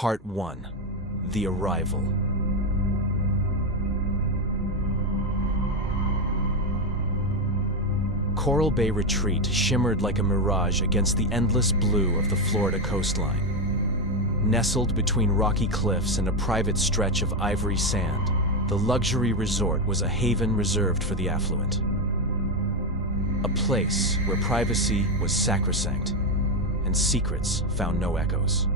Part 1. The Arrival. Coral Bay Retreat shimmered like a mirage against the endless blue of the Florida coastline. Nestled between rocky cliffs and a private stretch of ivory sand, the luxury resort was a haven reserved for the affluent. A place where privacy was sacrosanct and secrets found no echoes.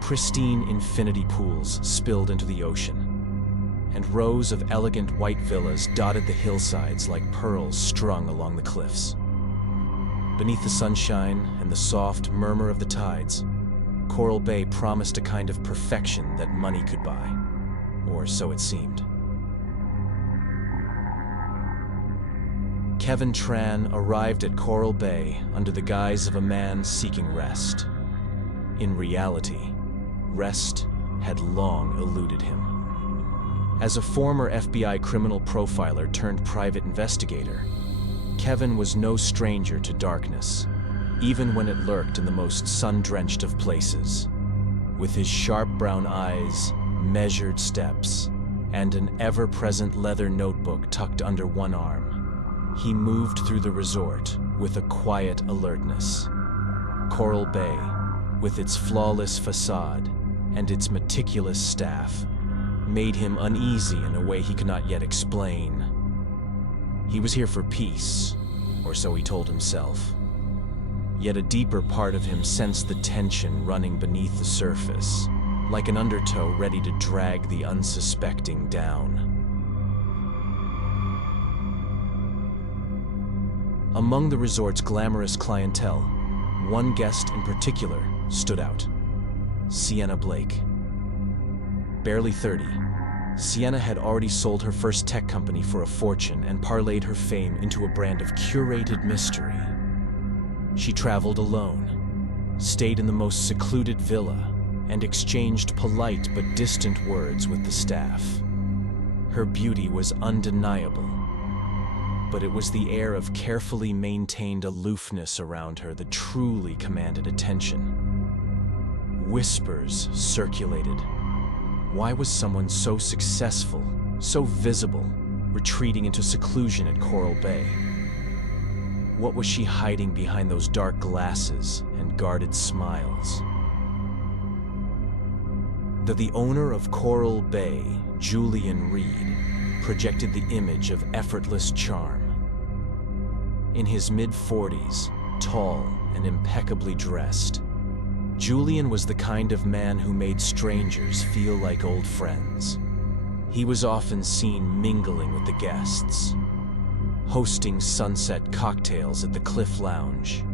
Pristine infinity pools spilled into the ocean, and rows of elegant white villas dotted the hillsides like pearls strung along the cliffs. Beneath the sunshine and the soft murmur of the tides, Coral Bay promised a kind of perfection that money could buy, or so it seemed. Kevin Tran arrived at Coral Bay under the guise of a man seeking rest. In reality, rest had long eluded him. As a former FBI criminal profiler turned private investigator, Kevin was no stranger to darkness, even when it lurked in the most sun-drenched of places. With his sharp brown eyes, measured steps, and an ever-present leather notebook tucked under one arm, he moved through the resort with a quiet alertness. Coral Bay, with its flawless facade and its meticulous staff, made him uneasy in a way he could not yet explain. He was here for peace, or so he told himself. Yet a deeper part of him sensed the tension running beneath the surface, like an undertow ready to drag the unsuspecting down. Among the resort's glamorous clientele, one guest in particular stood out: Sienna Blake. Barely 30, Sienna had already sold her first tech company for a fortune and parlayed her fame into a brand of curated mystery. She traveled alone, stayed in the most secluded villa, and exchanged polite but distant words with the staff. Her beauty was undeniable, but it was the air of carefully maintained aloofness around her that truly commanded attention. Whispers circulated. Why was someone so successful, so visible, retreating into seclusion at Coral Bay? What was she hiding behind those dark glasses and guarded smiles? The owner of Coral Bay, Julian Reed, projected the image of effortless charm. In his mid-40s, tall and impeccably dressed, Julian was the kind of man who made strangers feel like old friends. He was often seen mingling with the guests, hosting sunset cocktails at the Cliff Lounge,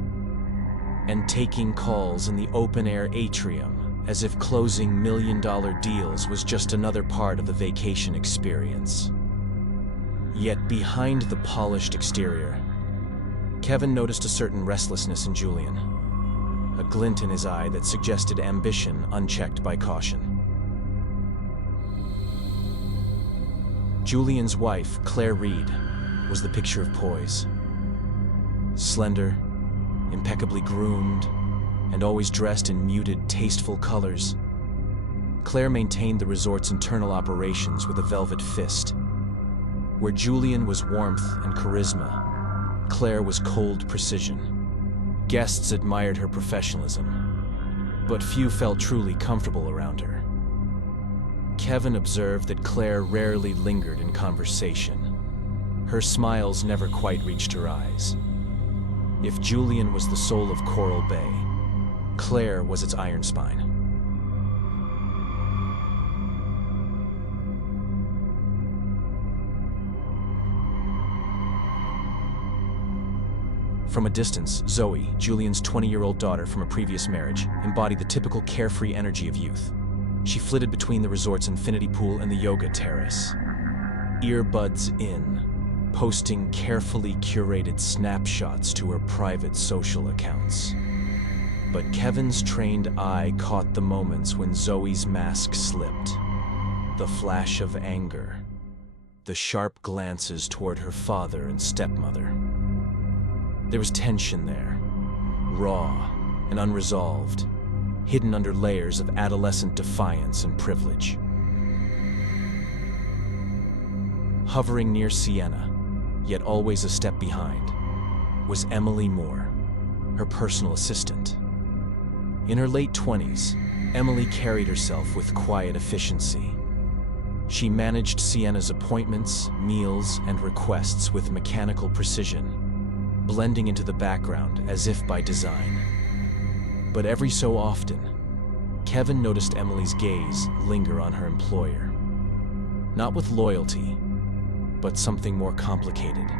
and taking calls in the open-air atrium as if closing million-dollar deals was just another part of the vacation experience. Yet behind the polished exterior, Kevin noticed a certain restlessness in Julian, a glint in his eye that suggested ambition unchecked by caution. Julian's wife, Claire Reed, was the picture of poise. Slender, impeccably groomed, and always dressed in muted, tasteful colors, Claire maintained the resort's internal operations with a velvet fist. Where Julian was warmth and charisma, Claire was cold precision. Guests admired her professionalism, but few felt truly comfortable around her. Kevin observed that Claire rarely lingered in conversation. Her smiles never quite reached her eyes. If Julian was the soul of Coral Bay, Claire was its iron spine. From a distance, Zoe, Julian's 20-year-old daughter from a previous marriage, embodied the typical carefree energy of youth. She flitted between the resort's infinity pool and the yoga terrace, earbuds in, posting carefully curated snapshots to her private social accounts. But Kevin's trained eye caught the moments when Zoe's mask slipped. The flash of anger, the sharp glances toward her father and stepmother. There was tension there, raw and unresolved, hidden under layers of adolescent defiance and privilege. Hovering near Sienna, yet always a step behind, was Emily Moore, her personal assistant. In her late 20s, Emily carried herself with quiet efficiency. She managed Sienna's appointments, meals, and requests with mechanical precision, blending into the background as if by design. But every so often, Kevin noticed Emily's gaze linger on her employer. Not with loyalty, but something more complicated.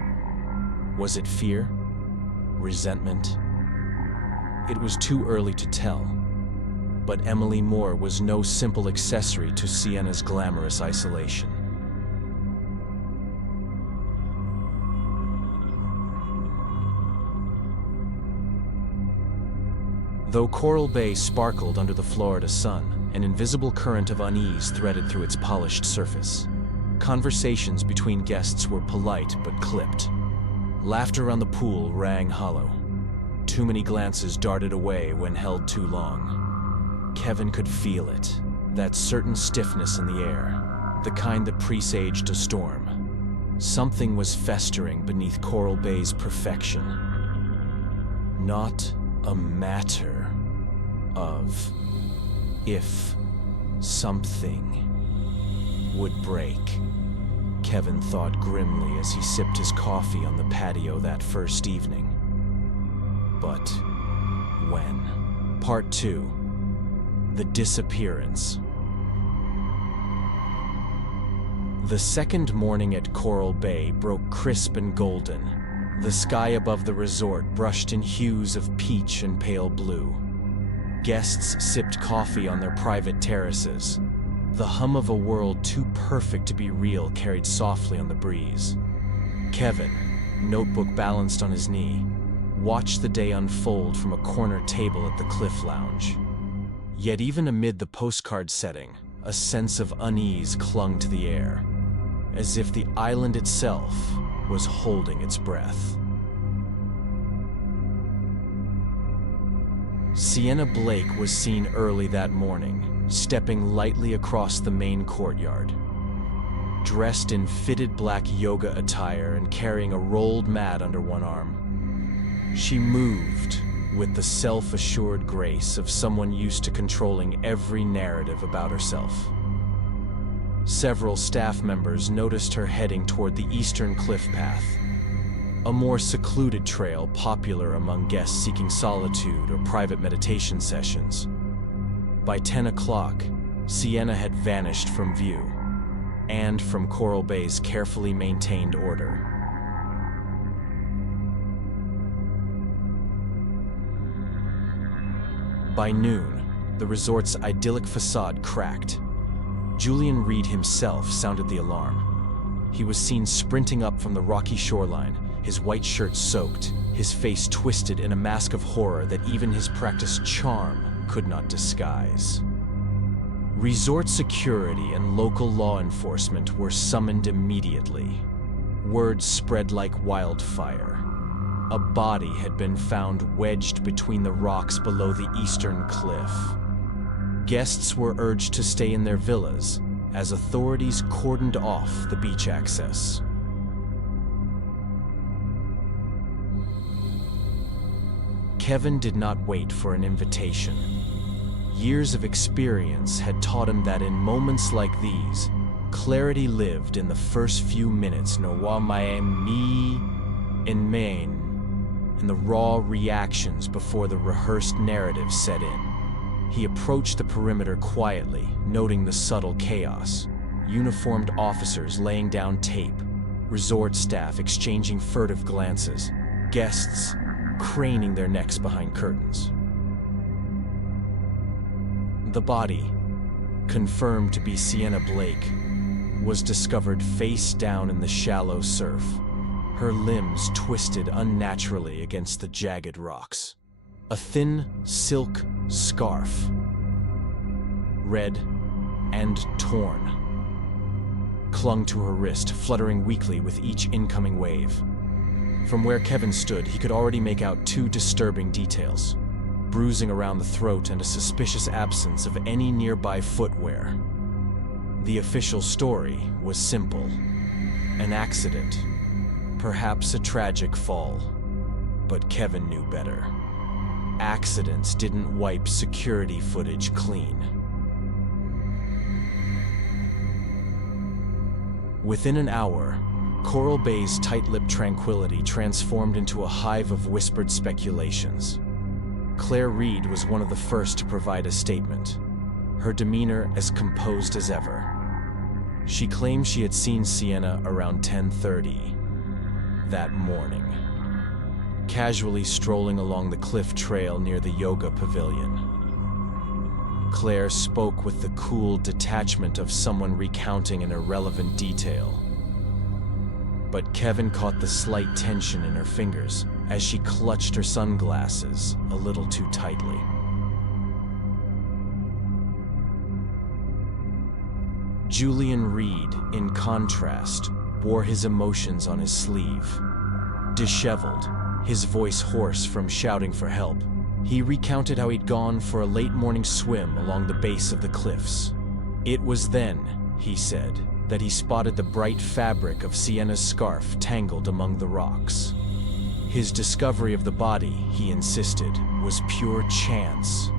Was it fear? Resentment? It was too early to tell, but Emily Moore was no simple accessory to Sienna's glamorous isolation. Though Coral Bay sparkled under the Florida sun, an invisible current of unease threaded through its polished surface. Conversations between guests were polite but clipped. Laughter around the pool rang hollow. Too many glances darted away when held too long. Kevin could feel it, that certain stiffness in the air, the kind that presaged a storm. Something was festering beneath Coral Bay's perfection. Not a matter of if something would break, Kevin thought grimly as he sipped his coffee on the patio that first evening. But when? Part 2. The Disappearance. The second morning at Coral Bay broke crisp and golden. The sky above the resort brushed in hues of peach and pale blue. Guests sipped coffee on their private terraces. The hum of a world too perfect to be real carried softly on the breeze. Kevin, notebook balanced on his knee, watched the day unfold from a corner table at the Cliff Lounge. Yet even amid the postcard setting, a sense of unease clung to the air, as if the island itself was holding its breath. Sienna Blake was seen early that morning, stepping lightly across the main courtyard. Dressed in fitted black yoga attire and carrying a rolled mat under one arm, she moved with the self-assured grace of someone used to controlling every narrative about herself. Several staff members noticed her heading toward the eastern cliff path, a more secluded trail popular among guests seeking solitude or private meditation sessions. By 10 o'clock, Sienna had vanished from view, and from Coral Bay's carefully maintained order. By noon, the resort's idyllic facade cracked. Julian Reed himself sounded the alarm. He was seen sprinting up from the rocky shoreline, his white shirt soaked, his face twisted in a mask of horror that even his practiced charm could not disguise. Resort security and local law enforcement were summoned immediately. Word spread like wildfire. A body had been found wedged between the rocks below the eastern cliff. Guests were urged to stay in their villas as authorities cordoned off the beach access. Kevin did not wait for an invitation. Years of experience had taught him that in moments like these, clarity lived in the first few minutes, no wa Miami in Maine, and the raw reactions before the rehearsed narrative set in. He approached the perimeter quietly, noting the subtle chaos. Uniformed officers laying down tape, resort staff exchanging furtive glances, guests craning their necks behind curtains. The body, confirmed to be Sienna Blake, was discovered face down in the shallow surf, her limbs twisted unnaturally against the jagged rocks. A thin silk scarf, red and torn, clung to her wrist, fluttering weakly with each incoming wave. From where Kevin stood, he could already make out two disturbing details. bruising around the throat and a suspicious absence of any nearby footwear. The official story was simple. An accident, perhaps a tragic fall. But Kevin knew better. Accidents didn't wipe security footage clean. Within an hour, Coral Bay's tight-lipped tranquility transformed into a hive of whispered speculations. Claire Reed was one of the first to provide a statement, her demeanor as composed as ever. She claimed she had seen Sienna around 10:30 that morning, casually strolling along the cliff trail near the yoga pavilion. Claire spoke with the cool detachment of someone recounting an irrelevant detail. But Kevin caught the slight tension in her fingers as she clutched her sunglasses a little too tightly. Julian Reed, in contrast, wore his emotions on his sleeve. Disheveled, his voice hoarse from shouting for help, he recounted how he'd gone for a late morning swim along the base of the cliffs. It was then, he said, that he spotted the bright fabric of Sienna's scarf tangled among the rocks. His discovery of the body, he insisted, was pure chance.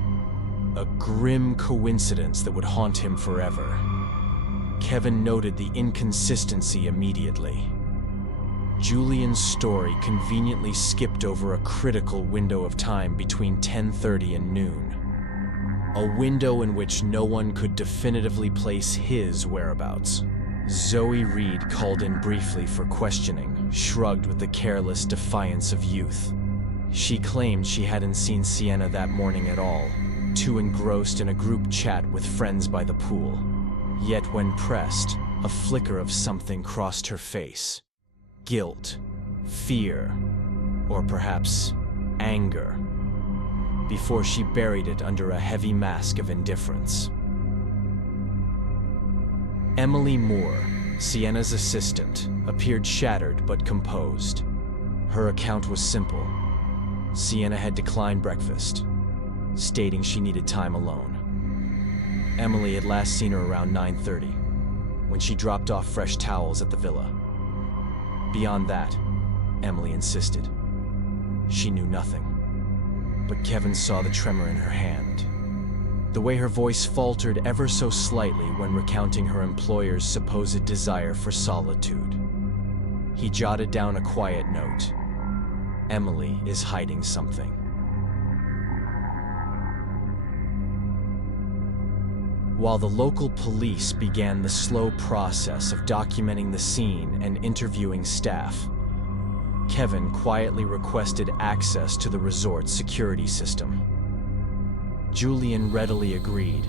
A grim coincidence that would haunt him forever. Kevin noted the inconsistency immediately. Julian's story conveniently skipped over a critical window of time between 10:30 and noon. A window in which no one could definitively place his whereabouts. Zoe Reed called in briefly for questioning, shrugged with the careless defiance of youth. She claimed she hadn't seen Sienna that morning at all, too engrossed in a group chat with friends by the pool. Yet when pressed, a flicker of something crossed her face. Guilt, fear, or perhaps anger, before she buried it under a heavy mask of indifference. Emily Moore, Sienna's assistant, appeared shattered but composed. Her account was simple. Sienna had declined breakfast, stating she needed time alone. Emily had last seen her around 9:30, when she dropped off fresh towels at the villa. Beyond that, Emily insisted. She knew nothing. But Kevin saw the tremor in her hand, the way her voice faltered ever so slightly when recounting her employer's supposed desire for solitude. He jotted down a quiet note. Emily is hiding something. While the local police began the slow process of documenting the scene and interviewing staff, Kevin quietly requested access to the resort's security system. Julian readily agreed,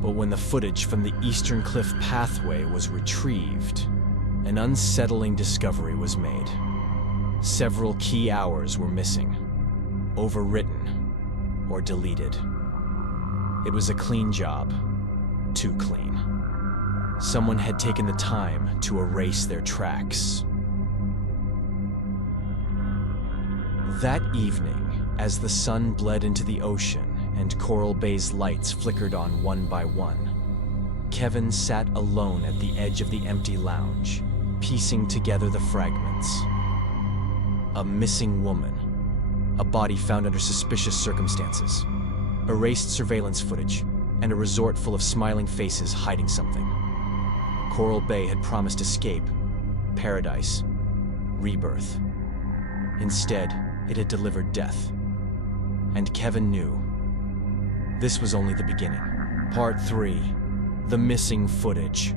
but when the footage from the Eastern Cliff pathway was retrieved, an unsettling discovery was made. Several key hours were missing, overwritten, or deleted. It was a clean job, too clean. Someone had taken the time to erase their tracks. That evening, as the sun bled into the ocean and Coral Bay's lights flickered on one by one, Kevin sat alone at the edge of the empty lounge, piecing together the fragments. A missing woman, a body found under suspicious circumstances, erased surveillance footage, and a resort full of smiling faces hiding something. Coral Bay had promised escape, paradise, rebirth. Instead, it had delivered death. And Kevin knew this was only the beginning. Part 3, the missing footage.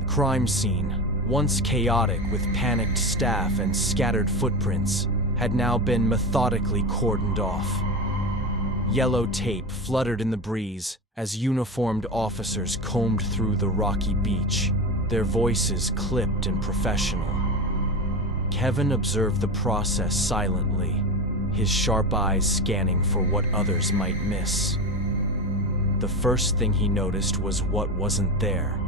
The crime scene, once chaotic with panicked staff and scattered footprints, had now been methodically cordoned off. Yellow tape fluttered in the breeze as uniformed officers combed through the rocky beach, their voices clipped and professional. Kevin observed the process silently, his sharp eyes scanning for what others might miss. The first thing he noticed was what wasn't there.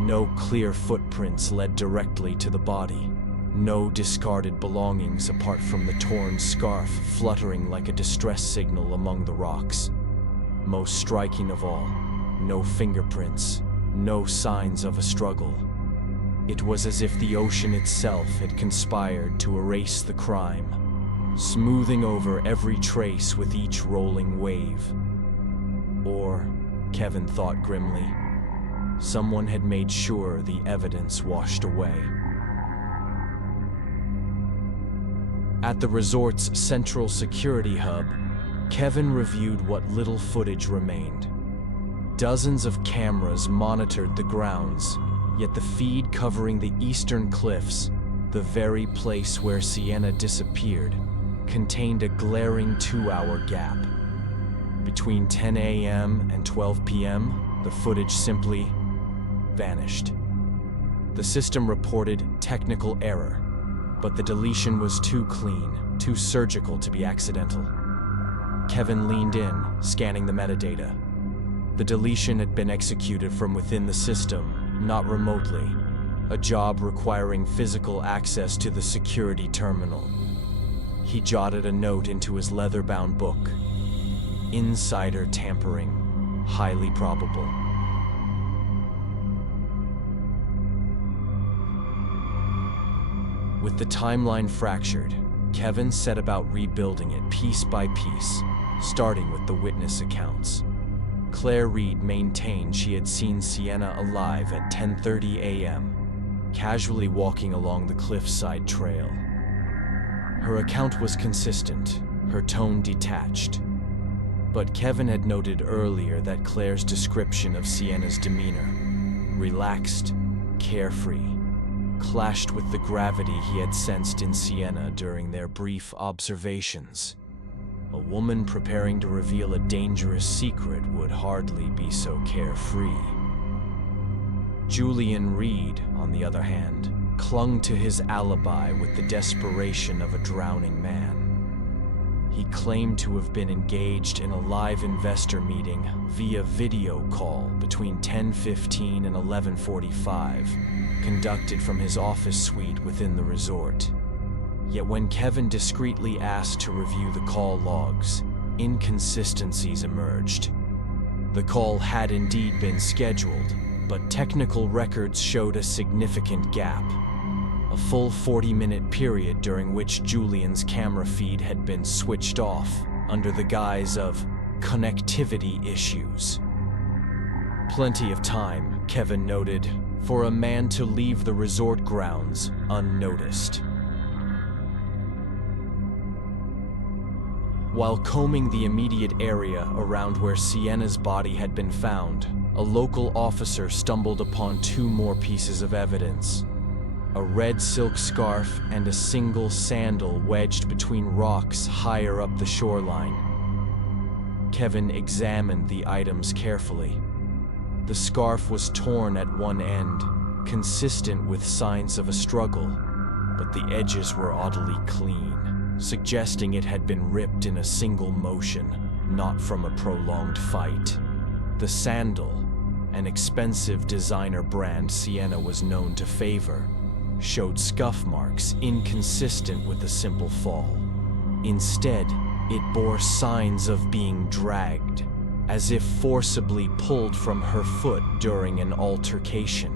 No clear footprints led directly to the body. No discarded belongings apart from the torn scarf fluttering like a distress signal among the rocks. Most striking of all, no fingerprints, no signs of a struggle. It was as if the ocean itself had conspired to erase the crime, smoothing over every trace with each rolling wave. Or, Kevin thought grimly, someone had made sure the evidence washed away. At the resort's central security hub, Kevin reviewed what little footage remained. Dozens of cameras monitored the grounds, yet the feed covering the eastern cliffs, the very place where Sienna disappeared, contained a glaring 2-hour gap. Between 10 a.m. and 12 p.m., the footage simply vanished. The system reported technical error, but the deletion was too clean, too surgical to be accidental. Kevin leaned in, scanning the metadata. The deletion had been executed from within the system, not remotely, a job requiring physical access to the security terminal. He jotted a note into his leather-bound book. Insider tampering, highly probable. With the timeline fractured, Kevin set about rebuilding it piece by piece, starting with the witness accounts. Claire Reed maintained she had seen Sienna alive at 10:30 a.m., casually walking along the cliffside trail. Her account was consistent, her tone detached. But Kevin had noted earlier that Claire's description of Sienna's demeanor, relaxed, carefree, clashed with the gravity he had sensed in Sienna during their brief observations. A woman preparing to reveal a dangerous secret would hardly be so carefree. Julian Reed, on the other hand, clung to his alibi with the desperation of a drowning man. He claimed to have been engaged in a live investor meeting via video call between 10:15 and 11:45, conducted from his office suite within the resort. Yet when Kevin discreetly asked to review the call logs, inconsistencies emerged. The call had indeed been scheduled, but technical records showed a significant gap. A full 40-minute period during which Julian's camera feed had been switched off under the guise of connectivity issues. Plenty of time, Kevin noted, for a man to leave the resort grounds unnoticed. While combing the immediate area around where Sienna's body had been found, a local officer stumbled upon 2 more pieces of evidence. A red silk scarf and a single sandal wedged between rocks higher up the shoreline. Kevin examined the items carefully. The scarf was torn at one end, consistent with signs of a struggle, but the edges were oddly clean, suggesting it had been ripped in a single motion, not from a prolonged fight. The sandal, an expensive designer brand Sienna was known to favor, showed scuff marks inconsistent with a simple fall. Instead, it bore signs of being dragged, as if forcibly pulled from her foot during an altercation.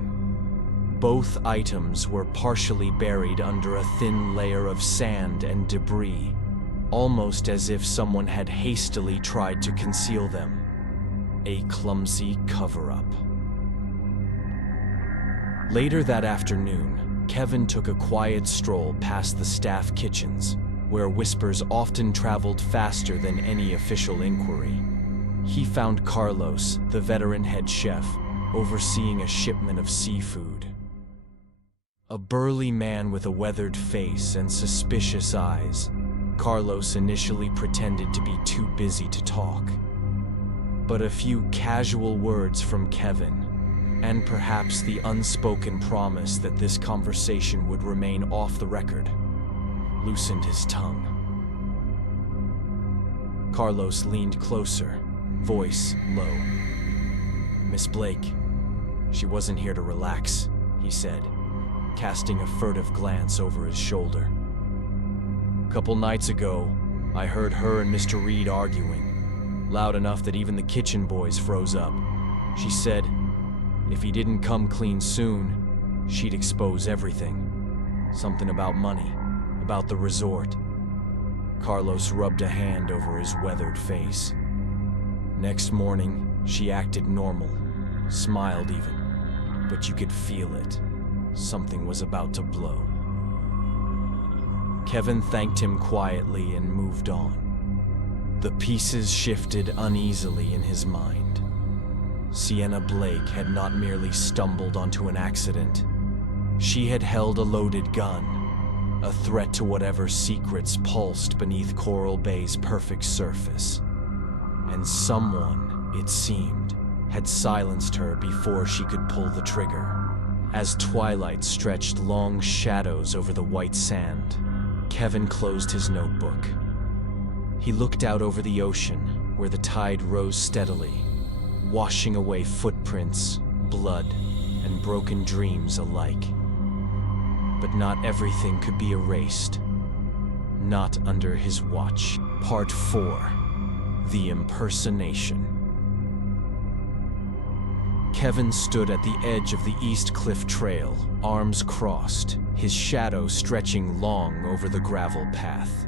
Both items were partially buried under a thin layer of sand and debris, almost as if someone had hastily tried to conceal them. A clumsy cover-up. Later that afternoon, Kevin took a quiet stroll past the staff kitchens, where whispers often traveled faster than any official inquiry. He found Carlos, the veteran head chef, overseeing a shipment of seafood. A burly man with a weathered face and suspicious eyes, Carlos initially pretended to be too busy to talk. But a few casual words from Kevin, and perhaps the unspoken promise that this conversation would remain off the record, loosened his tongue. Carlos leaned closer, voice low. "Miss Blake, she wasn't here to relax," he said. casting a furtive glance over his shoulder. "A couple nights ago, I heard her and Mr. Reed arguing, loud enough that even the kitchen boys froze up. She said if he didn't come clean soon, she'd expose everything. Something about money, about the resort." Carlos rubbed a hand over his weathered face. "Next morning, she acted normal, smiled even, but you could feel it. Something was about to blow." Kevin thanked him quietly and moved on. The pieces shifted uneasily in his mind. Sienna Blake had not merely stumbled onto an accident. She had held a loaded gun, a threat to whatever secrets pulsed beneath Coral Bay's perfect surface. And someone, it seemed, had silenced her before she could pull the trigger. As twilight stretched long shadows over the white sand, Kevin closed his notebook. He looked out over the ocean, where the tide rose steadily, washing away footprints, blood, and broken dreams alike. But not everything could be erased. Not under his watch. Part 4. The Impersonation. Kevin stood at the edge of the East Cliff Trail, arms crossed, his shadow stretching long over the gravel path.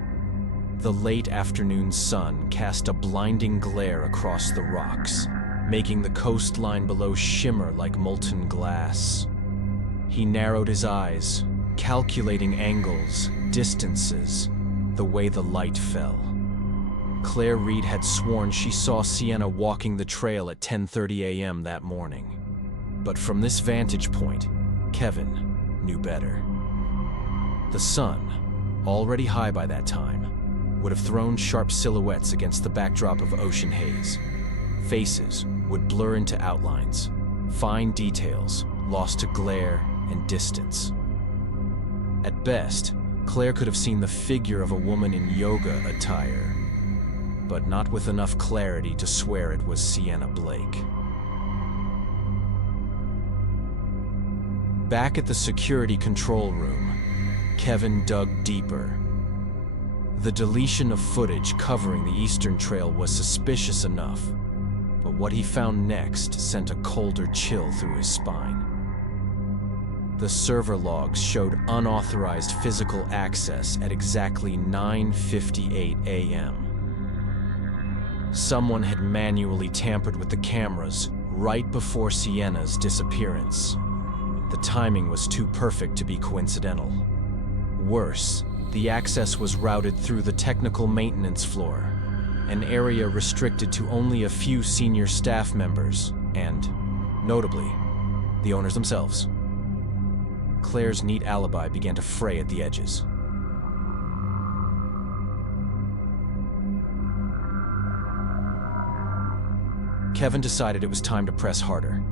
The late afternoon sun cast a blinding glare across the rocks, making the coastline below shimmer like molten glass. He narrowed his eyes, calculating angles, distances, the way the light fell. Claire Reed had sworn she saw Sienna walking the trail at 10:30 a.m. that morning. But from this vantage point, Kevin knew better. The sun, already high by that time, would have thrown sharp silhouettes against the backdrop of ocean haze. Faces would blur into outlines, fine details lost to glare and distance. At best, Claire could have seen the figure of a woman in yoga attire, but not with enough clarity to swear it was Sienna Blake. Back at the security control room, Kevin dug deeper. The deletion of footage covering the Eastern Trail was suspicious enough, but what he found next sent a colder chill through his spine. The server logs showed unauthorized physical access at exactly 9:58 a.m. Someone had manually tampered with the cameras right before Sienna's disappearance. The timing was too perfect to be coincidental. Worse, the access was routed through the technical maintenance floor, an area restricted to only a few senior staff members and, notably, the owners themselves. Claire's neat alibi began to fray at the edges. Kevin decided it was time to press harder.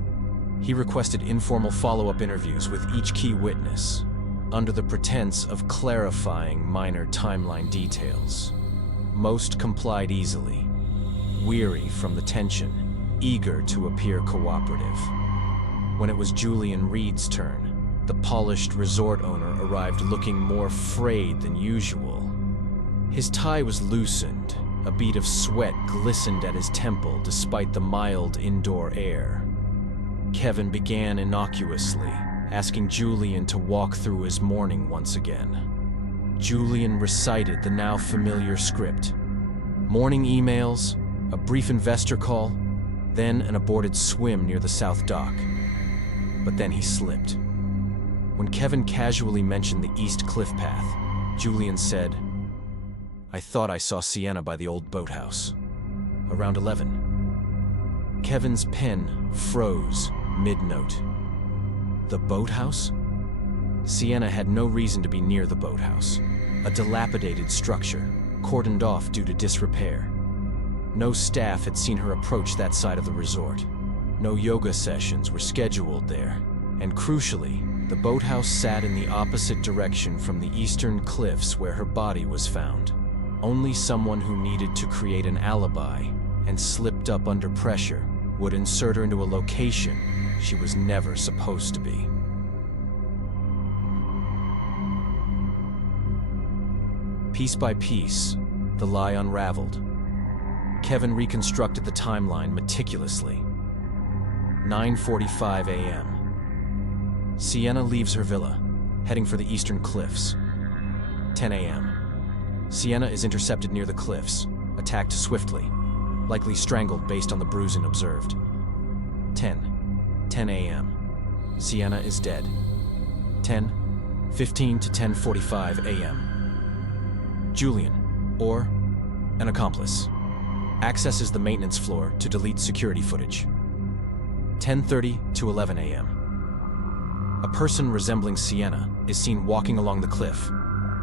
He requested informal follow-up interviews with each key witness, under the pretense of clarifying minor timeline details. Most complied easily, weary from the tension, eager to appear cooperative. When it was Julian Reed's turn, the polished resort owner arrived looking more frayed than usual. His tie was loosened, a bead of sweat glistened at his temple despite the mild indoor air. Kevin began innocuously, asking Julian to walk through his morning once again. Julian recited the now familiar script. Morning emails, a brief investor call, then an aborted swim near the South Dock. But then he slipped. When Kevin casually mentioned the East Cliff Path, Julian said, "I thought I saw Sienna by the old boathouse. Around 11. Kevin's pen froze mid-note. The boathouse? Sienna had no reason to be near the boathouse, a dilapidated structure, cordoned off due to disrepair. No staff had seen her approach that side of the resort. No yoga sessions were scheduled there, and crucially, the boathouse sat in the opposite direction from the eastern cliffs where her body was found. Only someone who needed to create an alibi and slipped up under pressure would insert her into a location she was never supposed to be." Piece by piece, the lie unraveled. Kevin reconstructed the timeline meticulously. 9:45 a.m. Sienna leaves her villa, heading for the eastern cliffs. 10 a.m. Sienna is intercepted near the cliffs, attacked swiftly, likely strangled based on the bruising observed. 10 a.m. Sienna is dead. 10:15 to 10:45 a.m. Julian, or an accomplice, accesses the maintenance floor to delete security footage. 10:30 to 11 a.m. A person resembling Sienna is seen walking along the cliff.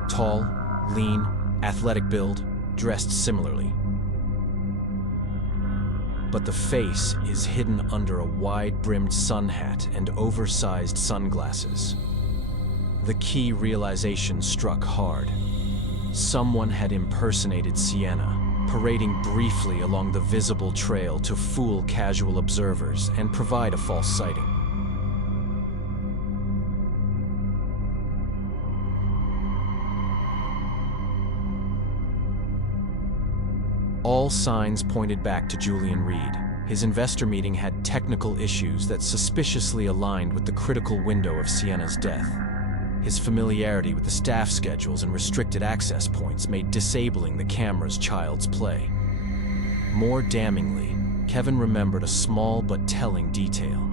Tall, lean, athletic build, dressed similarly. But the face is hidden under a wide-brimmed sun hat and oversized sunglasses. The key realization struck hard. Someone had impersonated Sienna, parading briefly along the visible trail to fool casual observers and provide a false sighting. All signs pointed back to Julian Reed. His investor meeting had technical issues that suspiciously aligned with the critical window of Sienna's death. His familiarity with the staff schedules and restricted access points made disabling the camera's child's play. More damningly, Kevin remembered a small but telling detail.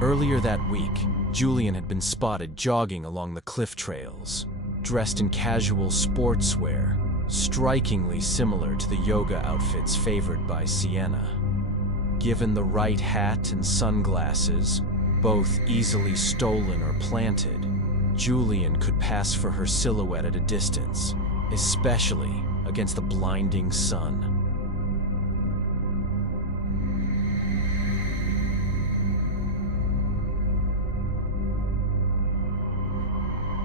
Earlier that week, Julian had been spotted jogging along the cliff trails, dressed in casual sportswear, strikingly similar to the yoga outfits favored by Sienna. Given the right hat and sunglasses, both easily stolen or planted, Julian could pass for her silhouette at a distance, especially against the blinding sun.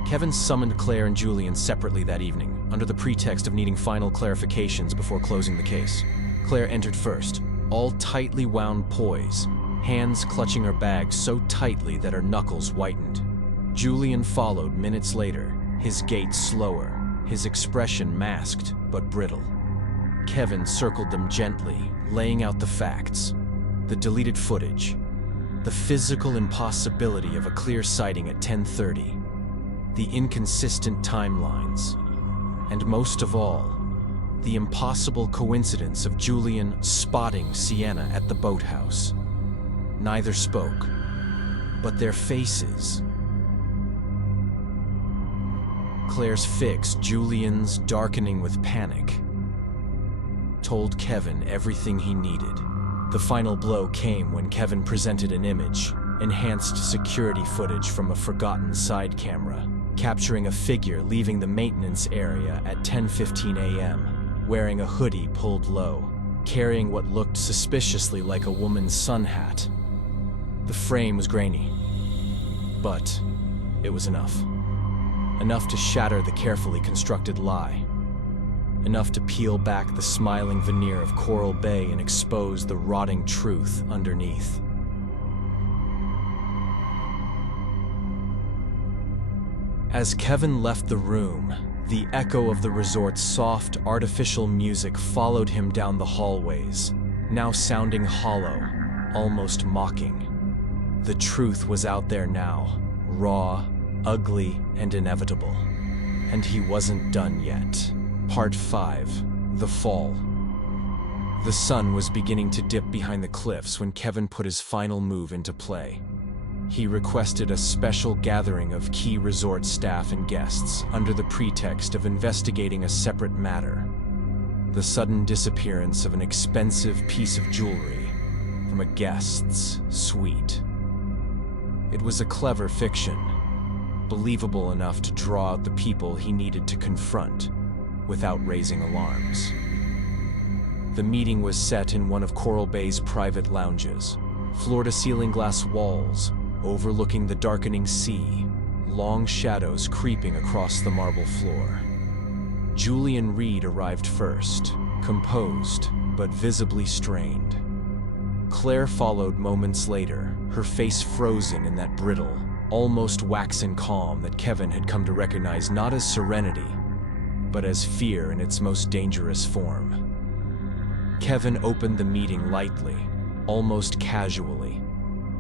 Kevin summoned Claire and Julian separately that evening, under the pretext of needing final clarifications before closing the case. Claire entered first, all tightly wound poise, hands clutching her bag so tightly that her knuckles whitened. Julian followed minutes later, his gait slower, his expression masked but brittle. Kevin circled them gently, laying out the facts, the deleted footage, the physical impossibility of a clear sighting at 10:30, the inconsistent timelines, and most of all, the impossible coincidence of Julian spotting Sienna at the boathouse. Neither spoke, but their faces. Claire's fix, Julian's darkening with panic, told Kevin everything he needed. The final blow came when Kevin presented an image, enhanced security footage from a forgotten side camera, capturing a figure leaving the maintenance area at 10:15 a.m., wearing a hoodie pulled low, carrying what looked suspiciously like a woman's sun hat. The frame was grainy, but it was enough. Enough to shatter the carefully constructed lie. Enough to peel back the smiling veneer of Coral Bay and expose the rotting truth underneath. As Kevin left the room, the echo of the resort's soft, artificial music followed him down the hallways, now sounding hollow, almost mocking. The truth was out there now, raw, ugly, and inevitable. And he wasn't done yet. Part 5. The Fall. The sun was beginning to dip behind the cliffs when Kevin put his final move into play. He requested a special gathering of key resort staff and guests under the pretext of investigating a separate matter: the sudden disappearance of an expensive piece of jewelry from a guest's suite. It was a clever fiction, believable enough to draw out the people he needed to confront without raising alarms. The meeting was set in one of Coral Bay's private lounges, floor-to-ceiling glass walls overlooking the darkening sea, long shadows creeping across the marble floor. Julian Reed arrived first, composed but visibly strained. Claire followed moments later, her face frozen in that brittle, almost waxen calm that Kevin had come to recognize not as serenity, but as fear in its most dangerous form. Kevin opened the meeting lightly, almost casually,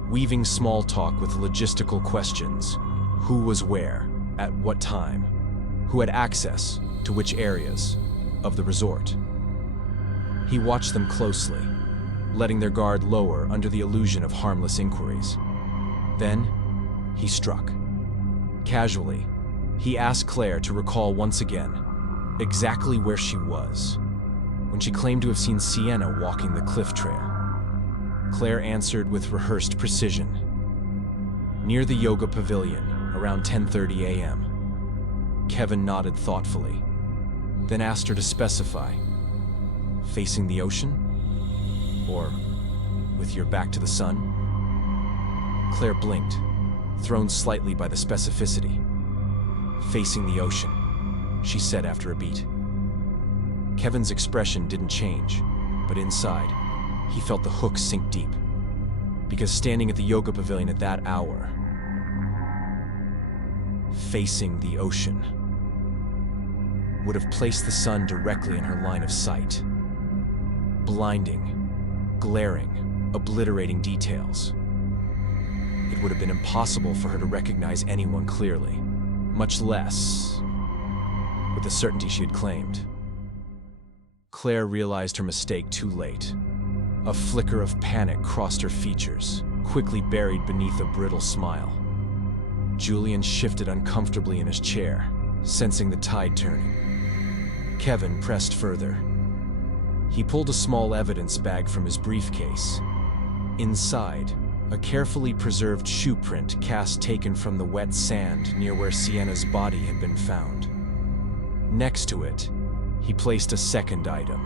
weaving small talk with logistical questions. Who was where, at what time, who had access to which areas of the resort. He watched them closely, letting their guard lower under the illusion of harmless inquiries. Then, he struck. Casually, he asked Claire to recall once again exactly where she was when she claimed to have seen Sienna walking the cliff trail. Claire answered with rehearsed precision. Near the yoga pavilion, around 10:30 a.m. Kevin nodded thoughtfully, then asked her to specify. Facing the ocean? Or with your back to the sun? Claire blinked, thrown slightly by the specificity. Facing the ocean, she said after a beat. Kevin's expression didn't change, but inside, he felt the hook sink deep. Because standing at the yoga pavilion at that hour, facing the ocean, would have placed the sun directly in her line of sight. Blinding, glaring, obliterating details. It would have been impossible for her to recognize anyone clearly, much less with the certainty she had claimed. Claire realized her mistake too late. A flicker of panic crossed her features, quickly buried beneath a brittle smile. Julian shifted uncomfortably in his chair, sensing the tide turning. Kevin pressed further. He pulled a small evidence bag from his briefcase. Inside, a carefully preserved shoe print cast taken from the wet sand near where Sienna's body had been found. Next to it, he placed a second item.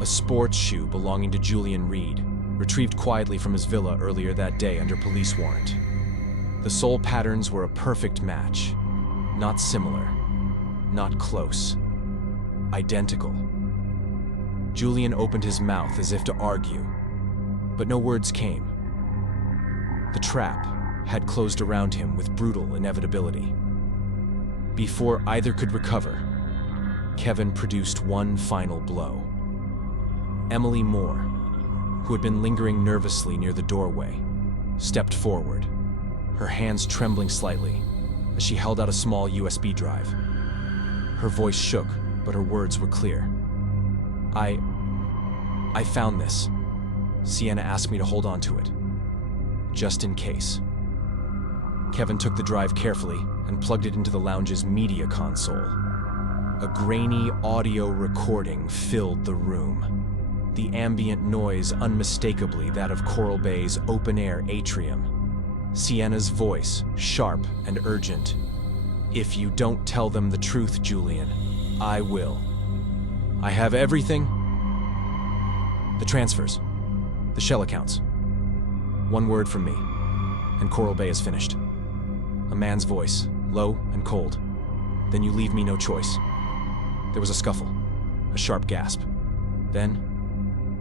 A sports shoe belonging to Julian Reed, retrieved quietly from his villa earlier that day under police warrant. The sole patterns were a perfect match. Not similar. Not close. Identical. Julian opened his mouth as if to argue, but no words came. The trap had closed around him with brutal inevitability. Before either could recover, Kevin produced one final blow. Emily Moore, who had been lingering nervously near the doorway, stepped forward, her hands trembling slightly as she held out a small USB drive. Her voice shook, but her words were clear. I found this. Sienna asked me to hold on to it, just in case. Kevin took the drive carefully and plugged it into the lounge's media console. A grainy audio recording filled the room, the ambient noise unmistakably that of Coral Bay's open-air atrium. Sienna's voice, sharp and urgent. "If you don't tell them the truth, Julian, I will. I have everything. The transfers, the shell accounts. One word from me, and Coral Bay is finished." A man's voice, low and cold. "Then you leave me no choice." There was a scuffle, a sharp gasp. Then,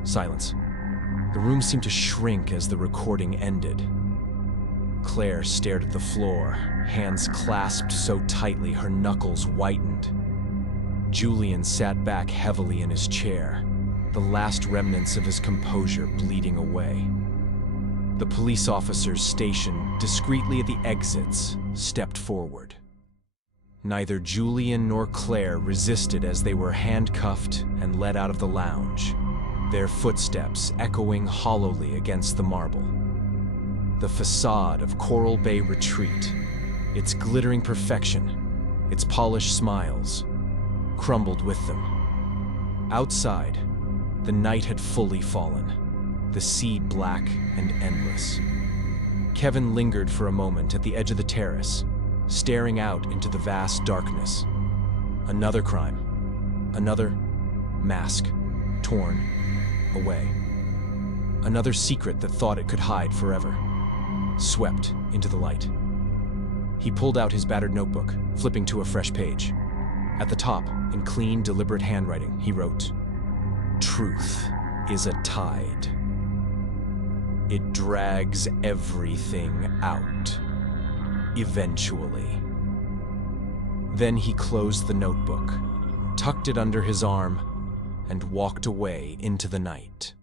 silence. The room seemed to shrink as the recording ended. Claire stared at the floor, hands clasped so tightly her knuckles whitened. Julian sat back heavily in his chair, the last remnants of his composure bleeding away. The police officers stationed discreetly at the exits stepped forward. Neither Julian nor Claire resisted as they were handcuffed and led out of the lounge, their footsteps echoing hollowly against the marble. The facade of Coral Bay Retreat, its glittering perfection, its polished smiles, crumbled with them. Outside, the night had fully fallen, the sea black and endless. Kevin lingered for a moment at the edge of the terrace, staring out into the vast darkness. Another crime. Another mask, torn away. Another secret that thought it could hide forever, swept into the light. He pulled out his battered notebook, flipping to a fresh page. At the top, in clean, deliberate handwriting, he wrote, "Truth is a tide. It drags everything out. Eventually." Then he closed the notebook, tucked it under his arm, and walked away into the night.